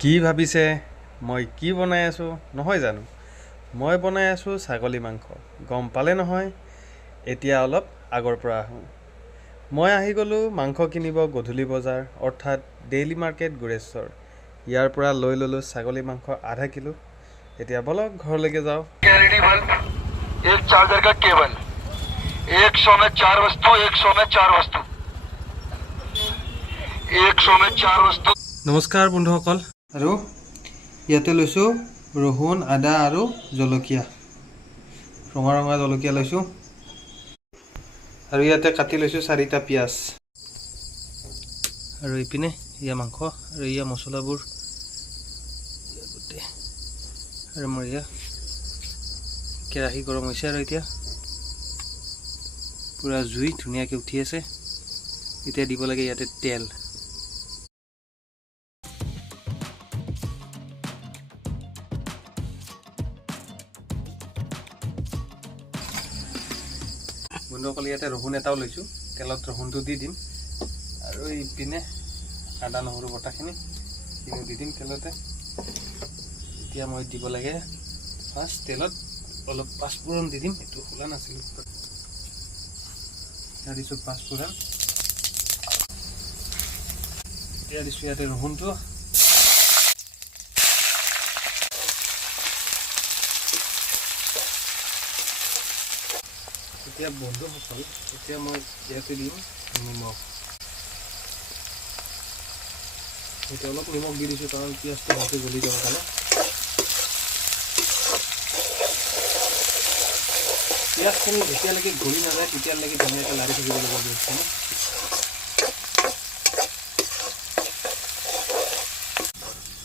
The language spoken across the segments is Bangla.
কি ভাবিছে মই কি বনাই আছোঁ নহয় জানো মই বনাই আছোঁ ছাগলী মাংস গম পালে নহয় এতিয়া অলপ আগৰ পৰা আহোঁ মই আহি গ'লোঁ মাংস কিনিব গধূলি বজাৰ অৰ্থাৎ ডেইলি মাৰ্কেট গোৰেশ্বৰ ইয়াৰ পৰা লৈ ল'লোঁ ছাগলী মাংস আধা কিলো এতিয়া ব'লক ঘৰলৈকে যাওঁ एलईडी बल्ब एक चार्जर का केबल एक सौ में चार वस्तु एक सौ में चार वस्तु एक सौ में चार वस्तु নমস্কাৰ বন্ধুসকল আৰু ইয়াতে লৈছোঁ ৰহুন, আদা আৰু জলকীয়া। ৰঙা ৰঙা জলকীয়া লৈছোঁ। আৰু ইয়াতে কাটি লৈছোঁ চাৰিটা পিঁয়াজ। আৰু ইপিনে ইয়া মাংস আৰু ইয়া মছলাবোৰ। আৰু মোৰ ইয়া কেৰাহী গৰম হৈছে আৰু এতিয়া। পূৰা জুই ধুনীয়াকৈ উঠি আছে। এতিয়া দিব লাগে ইয়াতে তেল। বন্ধুসকল, ইয়াতে ৰহুন এটাও লৈছোঁ। তেলত ৰহুনটো দি দিম। আৰু ইপিনে আদা, নহৰু বটাখিনি এইখিনি দি দিম তেলতে। এতিয়া মই দিব লাগে ফাৰ্ষ্ট তেলত অলপ পাঁচফোৰণ দি দিম। এইটো খোলা নাছিলোঁ। এতিয়া দিছোঁ পাঁচফোৰণ। এতিয়া দিছোঁ ইয়াতে ৰহুনটো। এতিয়া বন্ধুসকল এতিয়া মই ইয়াতে দিম, নিমখ। এতিয়া অলপ নিমখ দি দিছোঁ, কাৰণ পিঁয়াজটো ভালকৈ জ্বলি যাব কাৰণে। পিঁয়াজখিনি যেতিয়ালৈকে গলি নাযায়, তেতিয়ালৈকে ধুনীয়াকৈ লাৰি থাকিব লাগিব পিঁয়াজখিনি।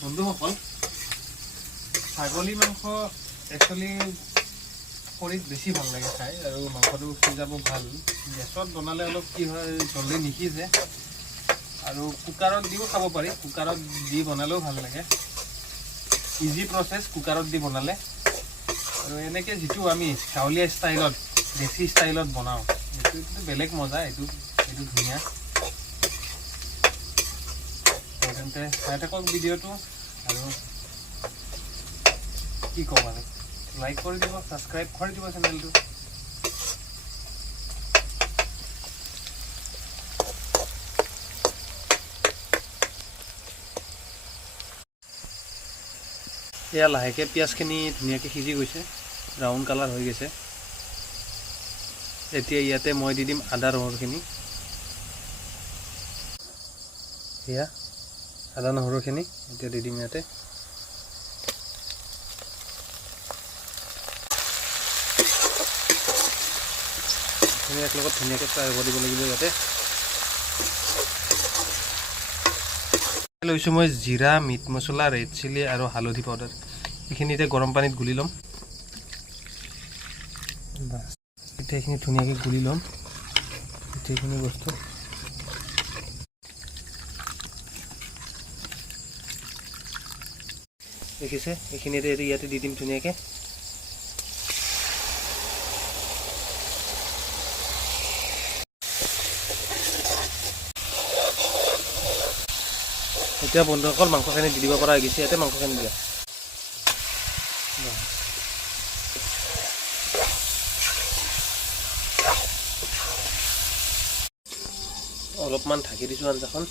বন্ধুসকল ছাগলী মাংস একচুৱেলি খৰিত বেছি ভালো লাগে খাই আৰু মাংসটো সিজাব ভালো। গেছত বনালে অলপ কি হয়, জলদি নিসিজে। আৰু কুকাৰত দিও খাব পাৰি, কুকাৰত দি বনালেও ভালো লাগে। ইজি প্ৰচেছ কুকাৰত দি বনালে। আৰু এনেকৈ যিটো আমি গাঁৱলীয়া ষ্টাইলত দেশী ষ্টাইলত বনাওঁ, এইটো বেলেগ মজা, এইটো এইটো ধুনীয়া। তেন্তে চাই থাকক ভিডিঅ'টো আৰু কি ক'ম আৰু? লাইক কৰি দিব ছাবস্ক্ৰাইব কৰি দিব চেনেলটো এয়া লাহেকৈ পিঁয়াজখিনি ধুনীয়াকৈ সিজি গৈছে ব্ৰাউন কালাৰ হৈ গৈছে। এতিয়া ইয়াতে মই দি দিম আদা নহৰুখিনি এয়া, আদা নহৰুখিনি, এতিয়া দি দিম ইয়াতে। এক লগত ধুনীয়াকৈ ফ্ৰাই হ'ব দিব লাগিব ইয়াতে। লৈছোঁ মই জিৰা মিট মছলা ৰেড চিলি আৰু হালধি পাউডাৰ এইখিনি এতিয়া গৰম পানীত গুলি ল'ম। এতিয়া এইখিনি ধুনীয়াকৈ গুলি ল'ম। গোটেইখিনি বস্তু। দেখিছে? এইখিনি ইয়াতে দি দিম ধুনীয়াকৈ। এতিয়া বন্ধুসকল মাংসখিনি দি দিব পৰা গৈছে ইয়াতে মাংসখিনি দিয়া। অলপমান ঢাকি দিছোঁ আঞ্জাখন।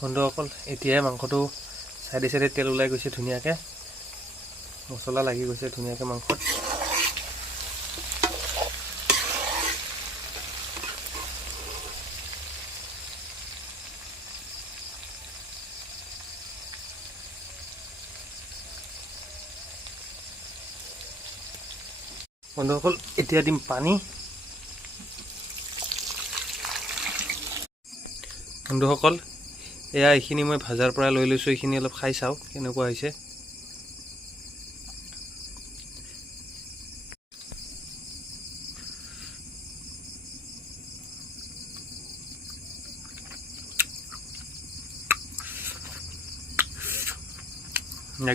বন্ধুসকল এতিয়াই মাংসটো চাইডে চাইডে তেল ওলাই গৈছে ধুনীয়াকৈ। মছলা লাগি গৈছে ধুনীয়াকৈ মাংসত। বন্ধুসকল এতিয়া দিম পানী। বন্ধুসকল এয়া এইখিনি মই ভাজাৰ পৰা লৈ লৈছোঁ এইখিনি অলপ খাই চাওঁ কেনেকুৱা হৈছে।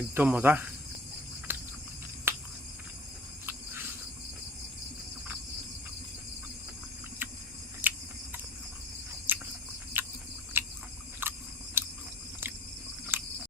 একদম মজা।